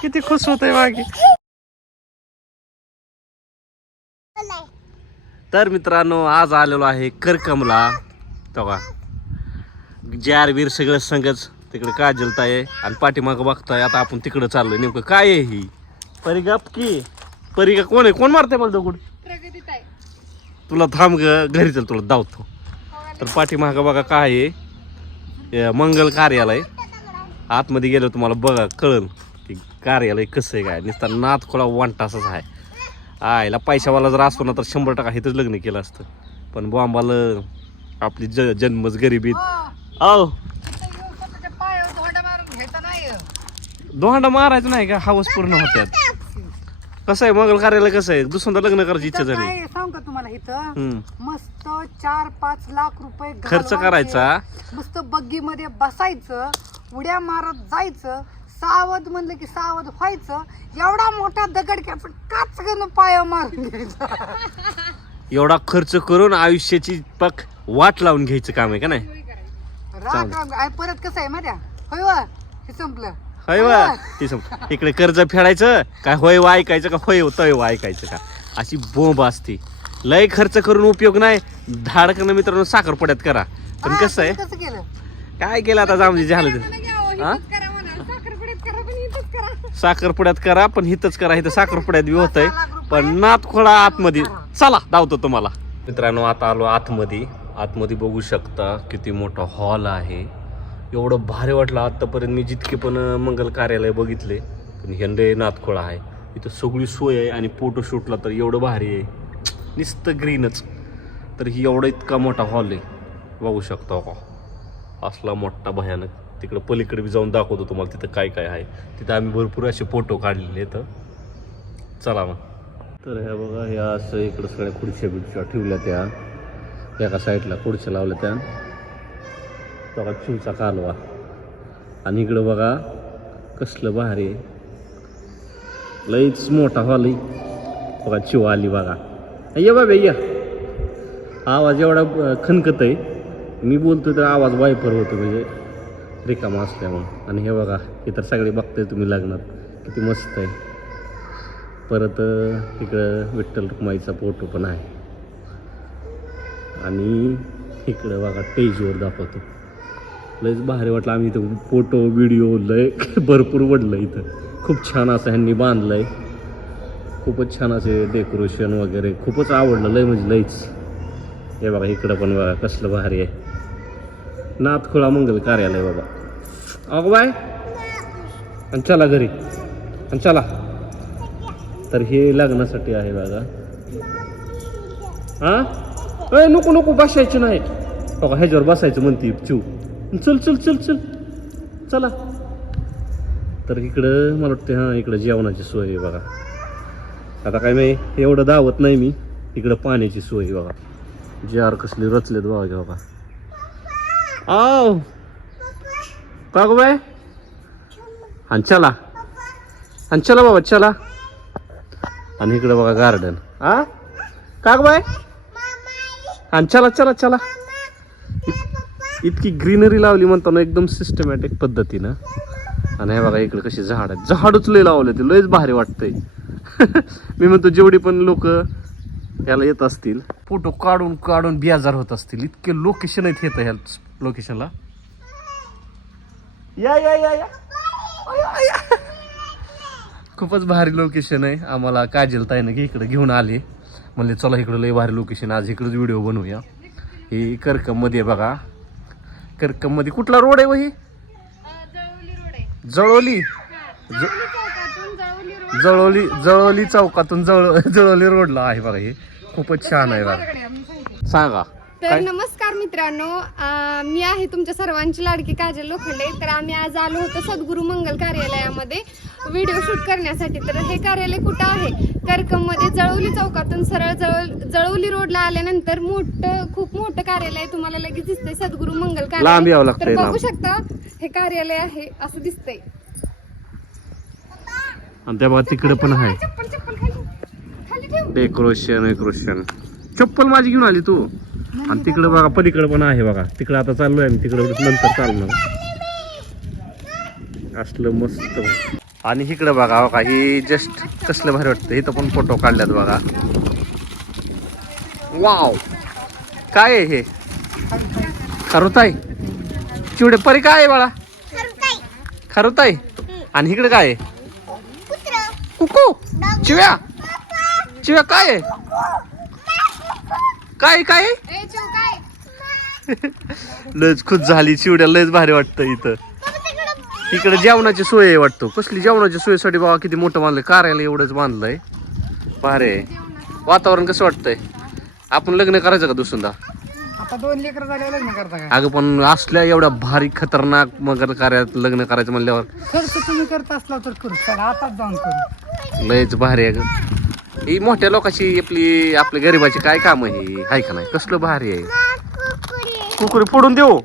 किती खुश होतंय मागे. तर मित्रांनो आज आलेलो आहे करकमला. तेव्हा जार बीर सगळं संगच तिकडे काजलत आहे आणि पाठीमागं बघताय आता आपण तिकडं चाललोय. नेमकं काय आहे ही? परिगाप की? परिगा कोण आहे? कोण मारते मला दगड? तुला थांब ग घरी चल तुला धावतो. तर पाठीमागं बघा काय आहे. मंगल कार्यालय. आतमध्ये गेलो तुम्हाला बघा कळल की कार्यालय कसं आहे काय. नुसता नाथ खोळा वांटासाच आहे. आयला पैशावाला जर असतो ना तर शंभर टक्का इथंच लग्न केलं असतं. पण बॉम्बाला आपली ज जन्मच गरिबीत नाही दोहांडा मारायचं नाही का? हवस पूर्ण होत्यात. कसं आहे मंगल कार्यालय कसं आहे? दुसऱ्यांदा लग्न करायची इच्छा इथं झाली. काय सांग का तुम्हाला इथं? हम्म. मस्त चार पाच लाख रुपये खर्च घालवायचे. करायचा. मस्त बग्गी मध्ये बसायचं उड्या मारत जायचं सावध म्हणलं की सावध व्हायचं एवढा मोठा दगड घ्यायचा काच गण पाया मारून घ्यायचा. एवढा खर्च करून आयुष्याची पक वाट लावून घ्यायचं काम आहे का नाही? राग राग. आहे, परत कसं आहे माहिती होय वा हे संपलं. होय वा ते सम- इकडे कर्ज फेडायचं काय होय वा ऐकायचं का होय तय वा ऐकायचं का? अशी बोंब असते. लय खर्च करून उपयोग नाही. धाडकन मित्रांनो साखरपड्यात करा. पण कसं आहे काय केलं आता जामजी झालं ते. हा? साखरपुड्यात करा पण हिथच करा. इथं साखरपुड्यात बी होत पण नात खोळा आतमध्ये. चला धावतो तुम्हाला. मित्रांनो आता आलो आतमध्ये. आतमध्ये बघू शकता किती मोठा हॉल आहे. एवढं भारी वाटलं आत्तापर्यंत मी जितके पण मंगल कार्यालय बघितले पण हेंडे नाथखोळा आहे. इथं सगळी सोय आहे आणि फोटोशूटला तर एवढं भारी आहे. नुसतं ग्रीनच तर ही एवढा इतका मोठा हॉल आहे. बघू शकता हो का? असला मोठा भयानक. तिकडं पलीकडे बी जाऊन दाखवतो तुम्हाला तिथं काय काय आहे. तिथं आम्ही भरपूर असे फोटो काढलेले तर चला मग. तर ह्या बघा ह्या असं इकडं सगळ्या खुर्च्या बिडच्या ठेवल्या त्या. एका साईडला खुर्च्या लावल्या त्या. बघा चिवचा कालवा. आणि इकडं बघा कसलं भारी लईच मोठा हॉल आहे. बघा चिव आली बघा. ये बाबा या आवाज एवढा अं, खनकत आहे. मी बोलतो तर आवाज वायफर होतो म्हणजे रिकामा असल्यामुळं. आणि हे बघा इतर सगळे बघताय तुम्ही लग्नात. किती मस्त आहे. परत इकडं विठ्ठल रुक्माईचा फोटो पण आहे. आणि इकडं बघा स्टेजवर दाखवतो. लयच भारी वाटलं आम्ही इथं. फोटो व्हिडिओ लय भरपूर वडलं इथं. खूप छान असं ह्यांनी बांधलं आहे खूपच छान असे डेकोरेशन वगैरे. खूपच आवडलं लय म्हणजे लयच. हे बघा इकडं पण बघा कसलं भारी आहे. नाथखोळा मंगल कार्यालय बाबा. अग बाय. आणि चला घरी. आणि चला. तर हे लग्नासाठी आहे बघा. हा? अय नको नको बसायचे नाही. बघा ह्याच्यावर बसायचं म्हणते चिव चल चल चल चल. चला. तर इकडं मला वाटतं हां इकडं जेवणाची सोय आहे बघा. आता काय नाही एवढं दावत नाही मी. इकडं पाण्याची सोय आहे बघा. जार कसले रचलेत बघा घ्या बघा आव. का गो बाय? आणि चला. आणि चला बाबा चला. आणि इकडं बघा गार्डन आ? का गो बाय? आणि चला चला चला. इतकी ग्रीनरी लावली म्हणताना एकदम सिस्टमॅटिक पद्धतीनं. आणि हे बघा इकडे कशी झाड आहेत. झाडच लय लावले ते लयच भारी वाटतंय. मी म्हणतो जेवढी पण लोक ह्याला येत असतील फोटो काढून काढून बेजार होत असतील. इतके लोकेशन आहेत येतं ह्या लोकेशनला या या या या. खूपच भारी लोकेशन आहे. आम्हाला काजल ताईनं की इकडे घेऊन आले. म्हणले चला इकडं लय भारी लोकेशन आज इकडंच व्हिडिओ बनवूया. हे करकममध्ये बघा. बघा करकममध्ये कुठला रोड आहे वही जळवली रोड आहे. जळोली? चौकातून जळवली रोड जळोली जळोली चौकातून जळ जळोली रोडला आहे बघा हे. खूपच छान आहे बघा. सांगा. तर काय? नमस्कार मित्रांनो. मी आहे तुमच्या सर्वांची लाडकी काजल लोखंडे. तर आम्ही आज आलो होतो सद्गुरू मंगल कार्यालयामध्ये व्हिडिओ शूट करण्यासाठी. तर हे कार्यालय कुठं आहे? करकममध्ये जळवली चौकातून सरळ जवळ जळवली रोडला आल्यानंतर मोठं खूप मोठं कार्यालय तुम्हाला लगेच दिसतंय. सद्गुरू मंगल लांब यावं कार्यालय लागतंय, तर लांब. बघू शकता हे कार्यालय आहे असं दिसतंय. आणि त्या बघा तिकडे पण आहे. चप्पल चप्पल खाली खाली ठेव. डेकोरेशन डेकोरेशन चप्पल माझी घेऊन आली तू. आणि तिकडे बघा पलीकडे पण आहे बघा. तिकडे आता चाललोय आम्ही. तिकडे नंतर चालणार. असलं मस्त. आणि इकडे बघा बघा ही जस्ट कसलं भारी वाटतं. इथं पण फोटो काढल्यात बघा. वाव काय आहे हे? खरुताई. चिवडे परी काय आहे बाळा? खरुताई. आणि इकडे काय आहे? कुकू. चिव्या. चिव्या काय आहे? काय काय? लयच खुश झाली चिवड्या लयच भारी वाटतं इथं. इकडे जेवणाची सोय आहे वाटतं. कसली जेवणाची सोयीसाठी बाबा किती मोठं बांधलंय कार्यालय एवढंच बांधलंय. भारी आहे. वातावरण कसं वाटतंय? आपण लग्न करायचं का दुसऱ्यांदा? आता दोन लेकर झाले लग्न करता काय अगं पण असल्या एवढ्या भारी खतरनाक मगर कार्यात लग्न करायचं म्हणल्यावर खर्च तुम्ही करत असला तर करू. चला आताच जाऊन करू. लयच भारी आहे ही मोठ्या लोकांची आपली आपल्या गरीबाची काय काम आहे हाय का नाही? कसलं भारी आहे? कुकुरी फोडून देऊ?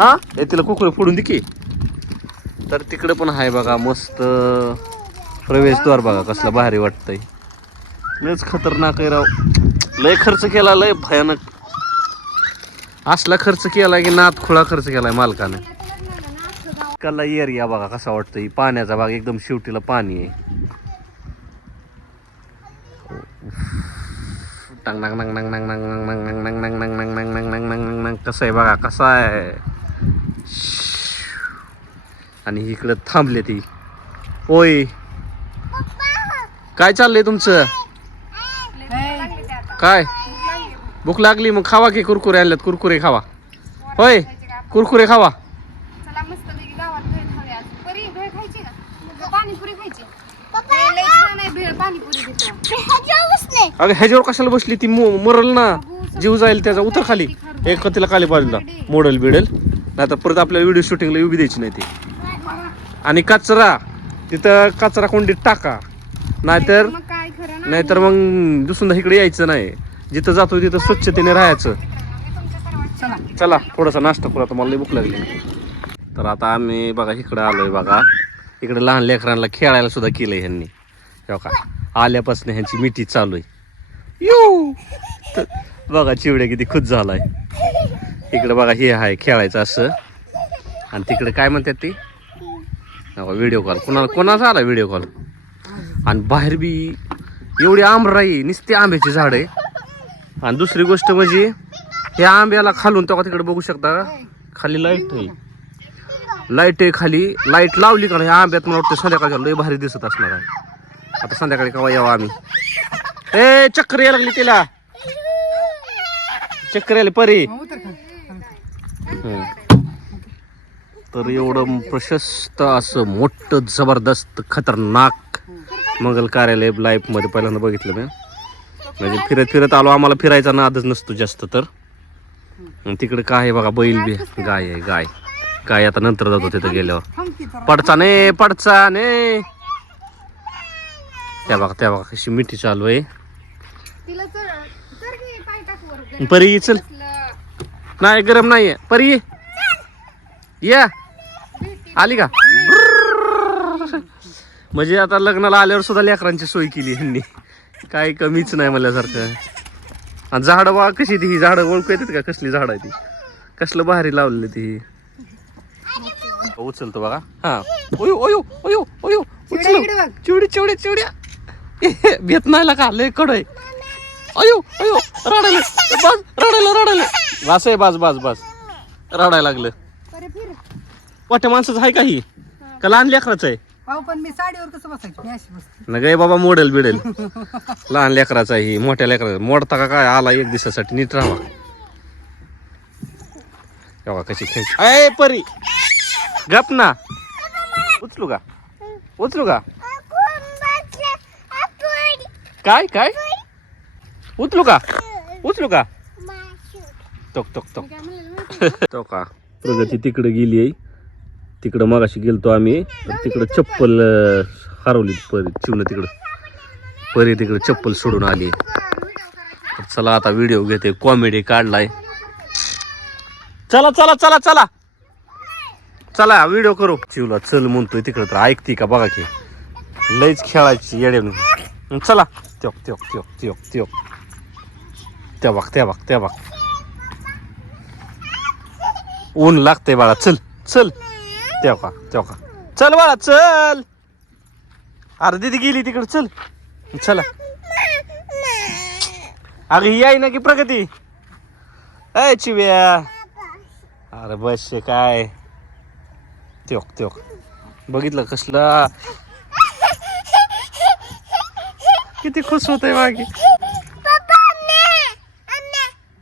हा. हे? तिला कुकुरी फोडून दे की. तर तिकडे पण आहे बघा मस्त प्रवेशद्वार बघा कसलं भारी वाटतंय. लयच खतरनाक आहे राव. लय खर्च केला लय भयानक. असला खर्च केला की नात खुळा खर्च केलाय मालकाने. कला एरिया बघा कसा वाटतोय. पाण्याचा भाग एकदम शेवटीला पाणी आहे. टंग नंग नंग नंग नंग नंग नंग नंग नंग नंग नंग नंग नंग नंग नंग नंग नंग कसं आहे बघा कसं आहे आणि इकडं थांबले ती होय काय चाललंय तुमचं काय भूक लागली मग खावा की कुरकुरे आणल्यात कुरकुरे खावा होय कुरकुरे खावा चला मस्त पैकी गावात भेळ खाऊया आज. परी भेळ खायची का पाणीपुरी खायची ए, लय छान आहे भेळ पाणीपुरी अगं ह्याच्यावर कशाला बसली? ती मो- मरल ना. जीव जाईल त्याचा. उतर खाली. एक तिला खाली बाजूला मोडल बिडल. नाहीतर परत आपल्याला व्हिडिओ शूटिंगला उभी द्यायची नाही ती. आणि कचरा. तिथं कचरा कोंडीत टाका. नाहीतर मग काय खरं ना? नाहीतर मग दुसऱ्यांदा इकडे यायचं नाही. जिथं जातो तिथं स्वच्छतेने राहायचं. चला. चला थोडासा नाश्ता करू. आता मला लई भूक लागली. तर आता आम्ही बघा इकडे आलोय बघा. इकडे लहान लेकरांना खेळायला सुद्धा केलंय ह्यांनी. हो का? आल्यापासून ह्यांची मिठी चालू आहे. यू! तर बघा चिवड्या किती खुश झालाय. इकडे बघा हे आहे खेळायचं असं. आणि तिकडे काय म्हणतात ते? व्हिडिओ कॉल कोणाला कोणाचा आला व्हिडिओ कॉल आणि बाहेर बी एवढी आंबराई नुसती आंब्याची झाड आहे. आणि दुसरी गोष्ट म्हणजे या आंब्याला खालून तेव्हा तिकडे बघू शकता? खाली लाइट आहे. लाइट आहे खाली. लाइट लावली का ह्या आंब्यात मला वाटतं संध्याकाळच्या लय भारी दिसत असणार आहे. आता संध्याकाळी केव्हा यावं आम्ही? ए चक्कर यायला लागली तिला. चक्कर यायला परी. तर एवढं प्रशस्त असं मोठं जबरदस्त खतरनाक मंगल कार्यालय लाईफमध्ये पहिल्यांदा बघितलं मी. म्हणजे फिरत फिरत आलो. आम्हाला फिरायचा नादच नसतो जास्त तर. तिकडे काय आहे बघा बैल बी. गाय आहे गाय. गाय आता नंतर जातो तिथं गेल्यावर. पडचा ने पडचा ने त्या बघा त्या बघा कशी मिठी चालू आहे. परी चल. नाही गरम नाहीये परी ये. या. आली का? म्हणजे आता लग्नाला आल्यावर सुद्धा लेकरांची सोय केली यांनी. काही कमीच नाही म्हणल्यासारखं. आणि झाडं बघा कशी ती ही. झाडं ओळखू येतात का? कसली झाड आहे ती कसलं भारी लावलेली ती उचलतो बघा. हा. ओयो ओयो ओयो ओयो. इकडे बघ. चिवडी चिवड्या. भेट नाही का? लय कड आहे. अयो अयो रडायला. बस रडायला रडायला. वास आहे बास बास बास. रडायला लागलं. मोठ्या माणसाचं आहे काही का लहान लेकराचं आहे? अहो पण मी साडीवर कसं बसायचं? मी अशी बसते. न गे बाबा मोडेल बिडेल. लहान लेकराचा आहे ही मोठ्या लेकराचा मोडता का काय? आला एक दिवसासाठी नीट राहा. तेव्हा कशी खेळ अय परी. गप ना. उचलू का? उचलू का? काय काय? उचलू का? उचलू का? टोक टोक टोक. तो का प्रगती तिकडे गेली आहे. तिकडं मगाशी गेलतो आम्ही. तिकडं चप्पल हरवली परी चिवलं तिकडं. परी तिकडं चप्पल सोडून आली. चला आता व्हिडिओ घेते. कॉमेडी काढलाय. चला चला चला चला. चला व्हिडिओ करू. चिवला चल म्हणतोय तिकडं तर. ऐकते का? बघा की. लईच खेळायची येडे चला. त्योक त्योक त्योक त्योक त्योक त्या बघ त्या बघ त्या बघ ऊन लागते बाळा चल चल तेव्हा का तेव्हा का चल बाळा चल अरे दिदी गेली तिकडे चल चला अगं ही आहे ना की प्रगती अय चिव्या अरे बस हे काय त्योक त्योक बघितलं कसला किती खुश होत आहे मागे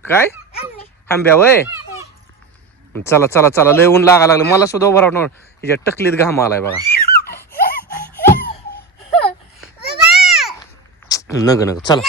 काय? आंब्या वय? चला चला चला लय ऊन लागा लागलं. मला सुद्धा उभं राहणार हिच्या टकलीत घाम आलाय बघा. नग नग चला.